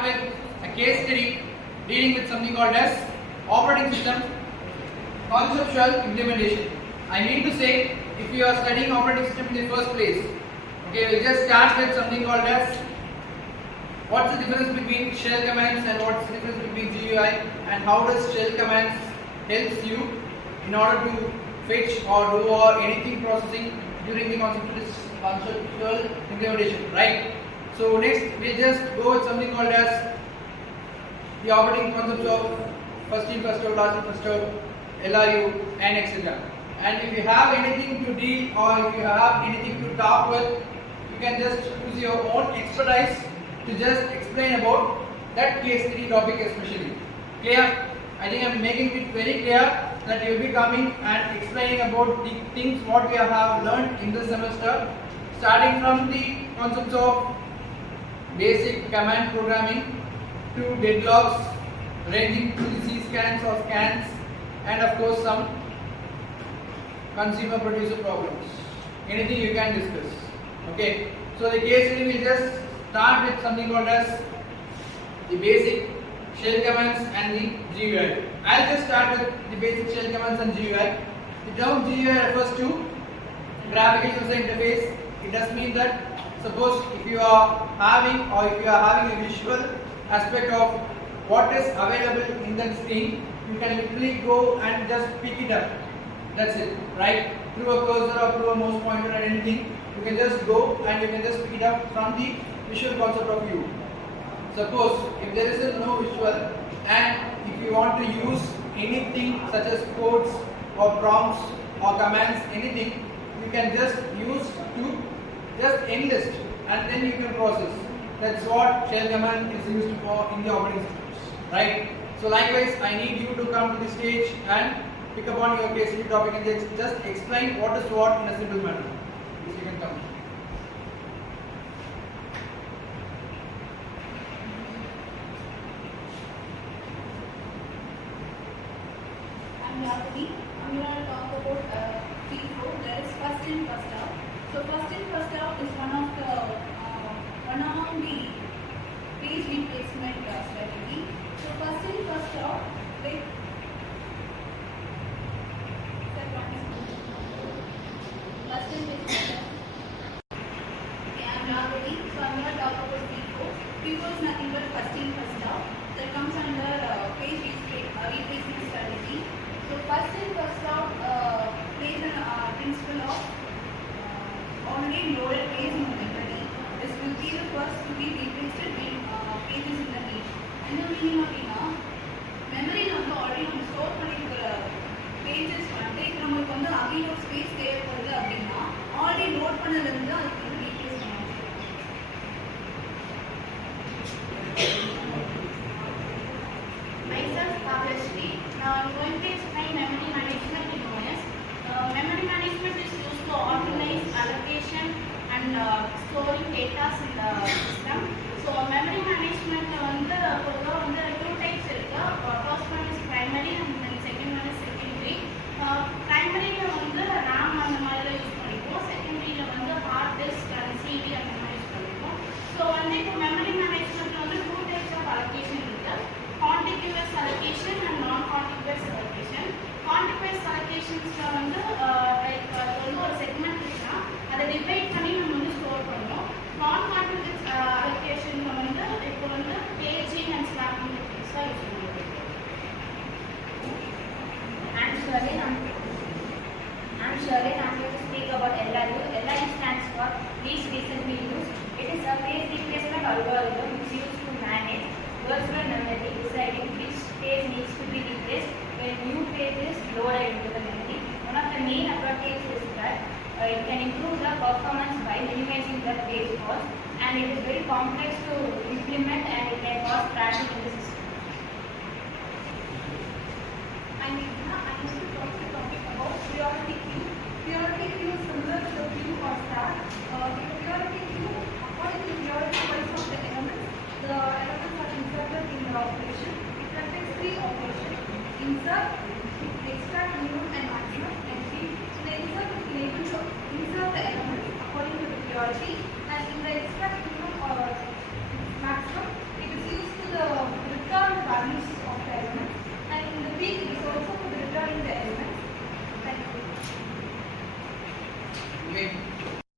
start with a case study dealing with something called as operating system conceptual implementation. I mean to say, if you are studying operating system in the first place, okay, we'll just start with something called as what's the difference between shell commands and what's the difference between GUI, and how does shell commands helps you in order to fetch or do or anything processing during the conceptual implementation, right? So next we'll just go with something called as the operating concepts of first in, first out, last in, first out, LRU and etc. And if you have anything to deal or if you have anything to talk with, you can just use your own expertise to just explain about that case study topic especially. Clear? I think I am making it very clear that you will be coming and explaining about the things what we have learned in this semester, starting from the concepts of basic command programming to deadlocks ranging to the C scans or scans, and of course some consumer producer problems. Anything you can discuss. Okay. So the case study will just start with something called as the basic shell commands and the GUI. I'll just start with the basic shell commands and GUI. The term GUI refers to graphical user interface. It does mean that suppose if you are having a visual aspect of what is available in the screen, you can literally go and just pick it up. That's it, right? Through a cursor or through a mouse pointer or anything, you can just go and you can just pick it up from the visual concept of view. Suppose if there is no visual and if you want to use anything such as codes or prompts or commands, anything, you can just use to just enlist and then you can process. That's what shell command is used for in the operating systems, right? So likewise, I need you to come to the stage and pick up on your case study topic and just explain what is what in a simple manner. Yes, you can come. I'm going to talk about P4, that is first in, first out. So first in, first out is one among the page replacement strategy. So first in, first out, with first in, first out. Okay, I'm now ready. So I'm going to talk about P4. P4 is nothing but first in, first out. That comes under page replacement strategy. So first in, first out plays a principle of already loaded page in memory. This will be the first to be replaced when pages in the page. And the meaning of memory நம்ம already நம்ம store பண்ணிருக்கிற pages வந்து இப்போ நமக்கு வந்து again ஒரு space தேவைப்படுது அப்படின்னா already load பண்ணதுல இருந்து அதுக்கு வந்து ரீப்ளேஸ் பண்ணணும். Myself Kavyasri. Now I am going to explain memory management in OS. Memory management is used to organize allocation and storing data in the system. So memory management வந்து பொதுவா வந்து two types இருக்கு. First one is primary and then second one is secondary. Primary ல வந்து RAM அந்த மாதிரி use பண்ணிப்போம். Secondary ல வந்து hard disk and CD அந்த மாதிரி யூஸ் பண்ணிப்போம். So வந்து இப்போ memory management வந்து two types of allocation இருக்கு. Contiguous allocation and non-contiguous allocation. Contiguous allocations வந்து like வந்து ஒரு segment இருக்குன்னா அதை divide பண்ணி நம்ம வந்து ஸ்டோர் பண்ணுவோம். Non-contiguous allocation வந்து இப்போ வந்து paging and swapping techniques தான் யூஸ் பண்ணுவோம். I'm Shirley. I'm here to speak about LRU. LRU stands for least recently used. It is a page replacement algorithm which is used to manage virtual memory, deciding which page needs to be replaced when new page is loaded into the memory. One of the main advantages is that it can improve the performance by minimizing the page cost, and it is very complex to implement and it can cause crashing in the system. I'm going to talk about priority queue. Priority queue is similar to the queue or stack. The priority queue, according to priority wise of the elements are inserted in the operation. It contains three operations: insert, extract minimum and maximum, and read. So the insert is able to insert the elements according to the priority, and in the extract minimum or maximum, it is used values of the elements, and the peak is also for returning the elements. Thank you. Okay.